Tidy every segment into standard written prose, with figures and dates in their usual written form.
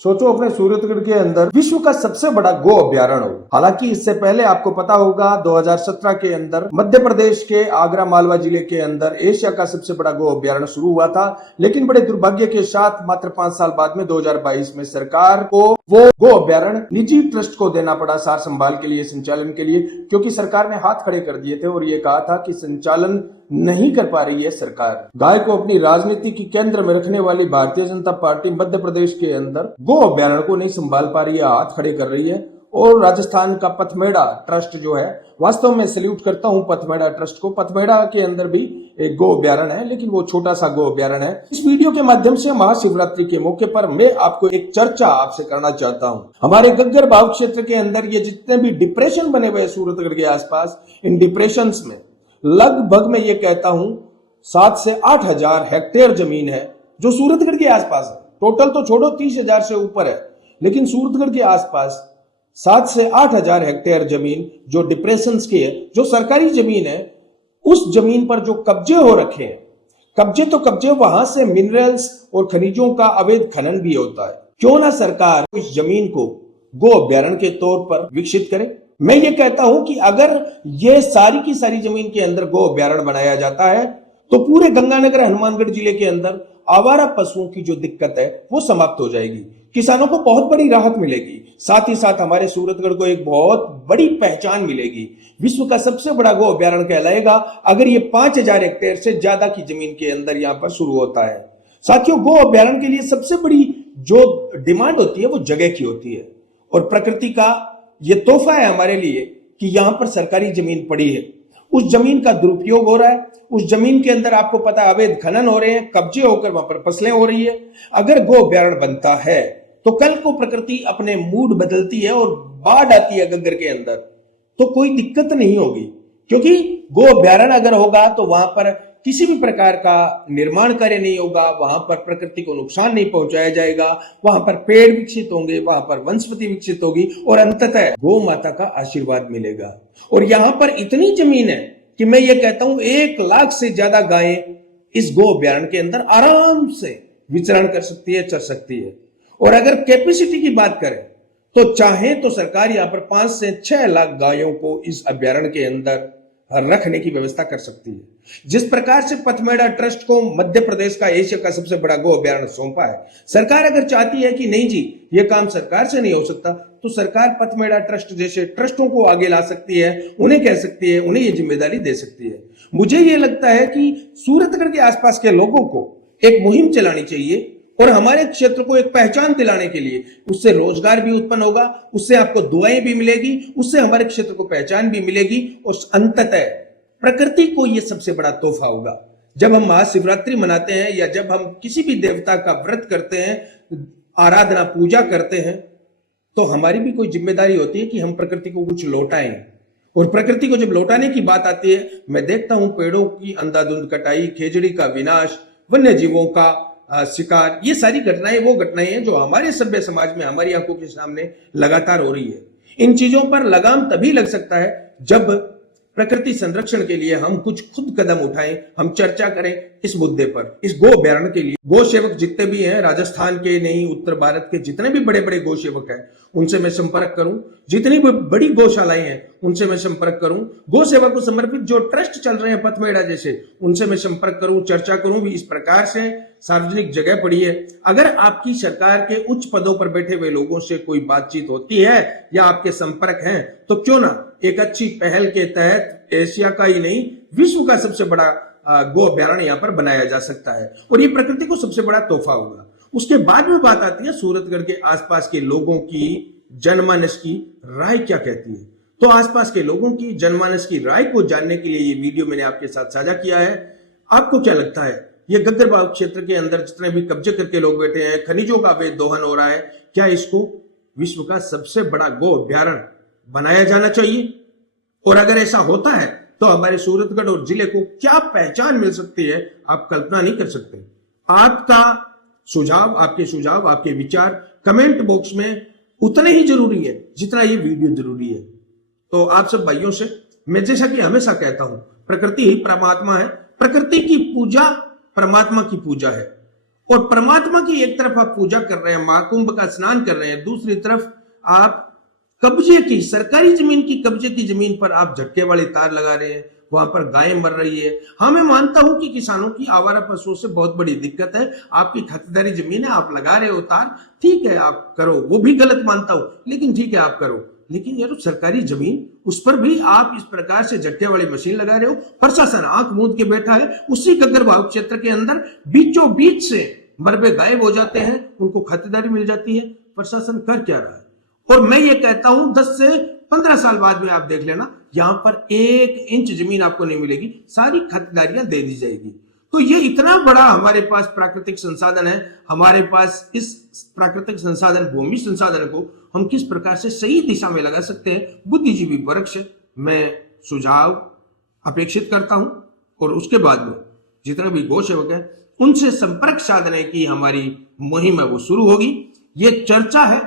सोचो अपने सूरतगढ़ के अंदर विश्व का सबसे बड़ा गो अभ्यारण्य हो। हालांकि इससे पहले आपको पता होगा 2017 के अंदर मध्य प्रदेश के आगरा मालवा जिले के अंदर एशिया का सबसे बड़ा गो अभ्यारण्य शुरू हुआ था। लेकिन बड़े दुर्भाग्य के साथ मात्र 5 साल बाद में 2022 में सरकार को वो गो अभ्यारण्य निजी ट्रस्ट को देना पड़ा सार संभाल के लिए, संचालन के लिए, क्योंकि सरकार ने हाथ खड़े कर दिए थे और ये कहा था कि संचालन नहीं कर पा रही है सरकार। गाय को अपनी राजनीति की केंद्र में रखने वाली भारतीय जनता पार्टी मध्य प्रदेश के अंदर गो अभ्यारण्य को नहीं संभाल पा रही है, हाथ खड़े कर रही है। और राजस्थान का पथमेड़ा ट्रस्ट जो है, वास्तव में सैल्यूट करता हूं पथमेड़ा ट्रस्ट को। पथमेड़ा के अंदर भी एक गो अभ्यारण्य है, लेकिन वो छोटा सा गो अभ्यारण्य है। इस वीडियो के माध्यम से महाशिवरात्रि के मौके पर मैं आपको एक चर्चा आपसे करना चाहता हूं। हमारे गग्गर बाव क्षेत्र के अंदर ये जितने भी डिप्रेशन बने हुए सूरतगढ़ के आसपास, इन डिप्रेशन में लगभग मैं ये कहता हूं 7 से 8 हजार हेक्टेयर जमीन है जो सूरतगढ़ के आसपास है। टोटल तो छोड़ो 30,000 से ऊपर है, लेकिन सूरतगढ़ के आसपास 7 से 8 हजार हेक्टेयर जमीन जो डिप्रेशन की है, जो सरकारी जमीन है, उस जमीन पर जो कब्जे हो रखे हैं, कब्जे तो कब्जे, वहां से मिनरल्स और खनिजों का अवैध खनन भी होता है। क्यों ना सरकार इस जमीन को गो अभ्यारण्य के तौर पर विकसित करे। मैं ये कहता हूं कि अगर ये सारी की सारी जमीन के अंदर गो अभ्यारण्य बनाया जाता है तो पूरे गंगानगर हनुमानगढ़ जिले के अंदर आवारा पशुओं की जो दिक्कत है वो समाप्त हो जाएगी। किसानों को बहुत बड़ी राहत मिलेगी, साथ ही साथ हमारे सूरतगढ़ को एक बहुत बड़ी पहचान मिलेगी। विश्व का सबसे बड़ा गो अभ्यारण्य कहलाएगा अगर ये 5,000 हेक्टेयर से ज्यादा की जमीन के अंदर यहाँ पर शुरू होता है। साथियों, गो अभ्यारण्य के लिए सबसे बड़ी जो डिमांड होती है वो जगह की होती है, और प्रकृति का ये तोहफा है हमारे लिए कि यहां पर सरकारी जमीन पड़ी है, उस जमीन का दुरुपयोग हो रहा है, उस जमीन के अंदर आपको पता है अवैध खनन हो रहे हैं, कब्जे होकर वहां पर फसलें हो रही है। अगर गो अभ्यारण्य बनता है तो कल को प्रकृति अपने मूड बदलती है और बाढ़ आती है गग्गर के अंदर, तो कोई दिक्कत नहीं होगी, क्योंकि गो अभ्यारण्य अगर होगा तो वहां पर किसी भी प्रकार का निर्माण कार्य नहीं होगा, वहां पर प्रकृति को नुकसान नहीं पहुंचाया जाएगा, वहां पर पेड़ विकसित होंगे, वहां पर वनस्पति विकसित होगी और अंततः गौ माता का आशीर्वाद मिलेगा। और यहां पर इतनी जमीन है कि मैं ये कहता हूं 1 लाख से ज्यादा गायें इस गो अभ्यारण्य के अंदर आराम से विचरण कर सकती है, चल सकती है। और अगर कैपेसिटी की बात करें तो चाहे तो सरकार यहां पर 5 से 6 लाख गायों को इस अभ्यारण्य के अंदर रखने की व्यवस्था कर सकती है। जिस प्रकार से पथमेड़ा ट्रस्ट को मध्य प्रदेश का एशिया का सबसे बड़ा गो अभ्यारण्य सौंपा है, सरकार अगर चाहती है कि नहीं जी ये काम सरकार से नहीं हो सकता, तो सरकार पथमेड़ा ट्रस्ट जैसे ट्रस्टों को आगे ला सकती है, उन्हें कह सकती है, उन्हें ये जिम्मेदारी दे सकती है। मुझे ये लगता है कि सूरतगढ़ के आसपास के लोगों को एक मुहिम चलानी चाहिए और हमारे क्षेत्र को एक पहचान दिलाने के लिए, उससे रोजगार भी उत्पन्न होगा, उससे आपको दुआएं भी मिलेगी, उससे हमारे क्षेत्र को पहचान भी मिलेगी और अंततः प्रकृति को यह सबसे बड़ा तोहफा होगा। जब हम महाशिवरात्रि मनाते हैं या जब हम किसी भी देवता का व्रत करते हैं, आराधना पूजा करते हैं, तो हमारी भी कोई जिम्मेदारी होती है कि हम प्रकृति को कुछ लौटाएं। और प्रकृति को जब लौटाने की बात आती है, मैं देखता हूं पेड़ों की अंधाधुंध कटाई, खेजड़ी का विनाश, वन्य जीवों का शिकार, ये सारी घटनाएं वो घटनाएं हैं जो हमारे सभ्य समाज में हमारी आंखों के सामने लगातार हो रही है। इन चीजों पर लगाम तभी लग सकता है जब प्रकृति संरक्षण के लिए हम कुछ खुद कदम उठाएं, हम चर्चा करें इस मुद्दे पर। इस गो अभ्यारण्य के लिए गो सेवक जितने भी हैं, राजस्थान के नहीं उत्तर भारत के जितने भी बड़े बड़े गो सेवक हैं, उनसे मैं संपर्क करूं। जितनी भी बड़ी गौशालाएं हैं उनसे मैं संपर्क करूं। गो सेवा को समर्पित जो ट्रस्ट चल रहे हैं पथमेड़ा जैसे, उनसे मैं संपर्क करूं, चर्चा करूं भी। इस प्रकार से सार्वजनिक जगह पड़ी है, अगर आपकी सरकार के उच्च पदों पर बैठे हुए लोगों से कोई बातचीत होती है या आपके संपर्क हैं, तो क्यों ना एक अच्छी पहल के तहत एशिया का ही नहीं विश्व का सबसे बड़ा गो अभ्यारण्य यहाँ पर बनाया जा सकता है और ये प्रकृति को सबसे बड़ा तोहफा होगा। उसके बाद में बात आती है सूरतगढ़ के आसपास के लोगों की जनमानस की राय क्या कहती है। तो आसपास के लोगों की जनमानस की राय को जानने के लिए ये वीडियो मैंने आपके साथ साझा किया है। आपको क्या लगता है, ये गग्गर बाव क्षेत्र के अंदर जितने भी कब्जे करके लोग बैठे हैं, खनिजों का अवैध दोहन हो रहा है, क्या इसको विश्व का सबसे बड़ा गो अभ्यारण्य बनाया जाना चाहिए? और अगर ऐसा होता है तो हमारे सूरतगढ़ और जिले को क्या पहचान मिल सकती है, आप कल्पना नहीं कर सकते। आपका सुझाव, आपके सुझाव, आपके विचार कमेंट बॉक्स में उतने ही जरूरी है जितना ये वीडियो जरूरी है। तो आप सब भाइयों से मैं जैसा कि हमेशा कहता हूं, प्रकृति ही परमात्मा है, प्रकृति की पूजा परमात्मा की पूजा है। और परमात्मा की एक तरफ आप पूजा कर रहे हैं, महाकुंभ का स्नान कर रहे हैं, दूसरी तरफ आप कब्जे की, सरकारी जमीन की, कब्जे की जमीन पर आप झटके वाले तार लगा रहे हैं, वहां पर गायें मर रही है। हाँ, मैं मानता हूं कि किसानों की आवारा पशुओं से बहुत बड़ी दिक्कत है, आपकी खातिरदारी जमीन है, आप लगा रहे हो तार, ठीक है आप करो, वो भी गलत मानता हूं, लेकिन ठीक है आप करो। लेकिन यार सरकारी जमीन, उस पर भी आप इस प्रकार से झटके वाली मशीन लगा रहे हो। प्रशासन आंख मूंद के बैठा है, उसी गग्गर भाव क्षेत्र के अंदर बीचों बीच से मरबे गायब हो जाते हैं, उनको खातिरदारी मिल जाती है। प्रशासन कर क्या रहा है? और मैं ये कहता हूं 10 से 15 साल बाद में आप देख लेना, यहां पर 1 इंच जमीन आपको नहीं मिलेगी, सारी खातिरदारियां दे दी जाएगी। तो ये इतना बड़ा हमारे पास प्राकृतिक संसाधन है, हमारे पास इस प्राकृतिक संसाधन, भूमि संसाधन को हम किस प्रकार से सही दिशा में लगा सकते हैं, बुद्धिजीवी वर्ग से मैं सुझाव अपेक्षित करता हूं। और उसके बाद में जितने भी गौ सेवक है उनसे संपर्क साधने की हमारी मुहिम है वो शुरू होगी। ये चर्चा है,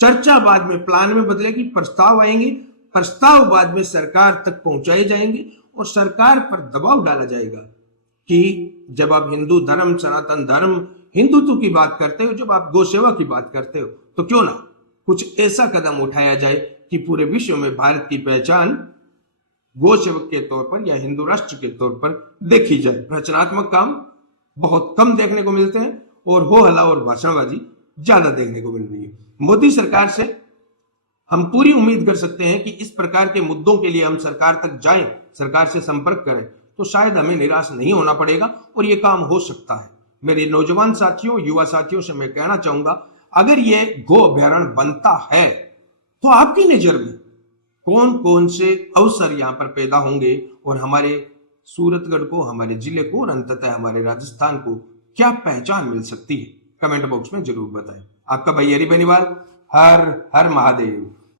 चर्चा बाद में प्लान में बदलेगी, प्रस्ताव आएंगे, प्रस्ताव बाद में सरकार तक पहुंचाए जाएंगे और सरकार पर दबाव डाला जाएगा कि जब आप हिंदू धर्म, सनातन धर्म, हिंदुत्व की बात करते हो, जब आप गौ सेवा की बात करते हो, तो क्यों ना कुछ ऐसा कदम उठाया जाए कि पूरे विश्व में भारत की पहचान गौ सेवक के तौर पर या हिंदू राष्ट्र के तौर पर देखी जाए। रचनात्मक काम बहुत कम देखने को मिलते हैं और हो हल्ला और भाषणबाजी ज्यादा देखने को मिल रही है। मोदी सरकार से हम पूरी उम्मीद कर सकते हैं कि इस प्रकार के मुद्दों के लिए हम सरकार तक जाएं, सरकार से संपर्क करें, तो शायद हमें निराश नहीं होना पड़ेगा और ये काम हो सकता है। मेरे नौजवान साथियों, युवा साथियों से मैं कहना चाहूंगा, अगर ये गो अभ्यारण्य बनता है तो आपकी नजर में कौन कौन से अवसर यहां पर पैदा होंगे और हमारे सूरतगढ़ को, हमारे जिले को और अंततः हमारे राजस्थान को क्या पहचान मिल सकती है? कमेंट बॉक्स में जरूर बताएं। आपका भाई हरि बेनीवाल। हर हर महादेव।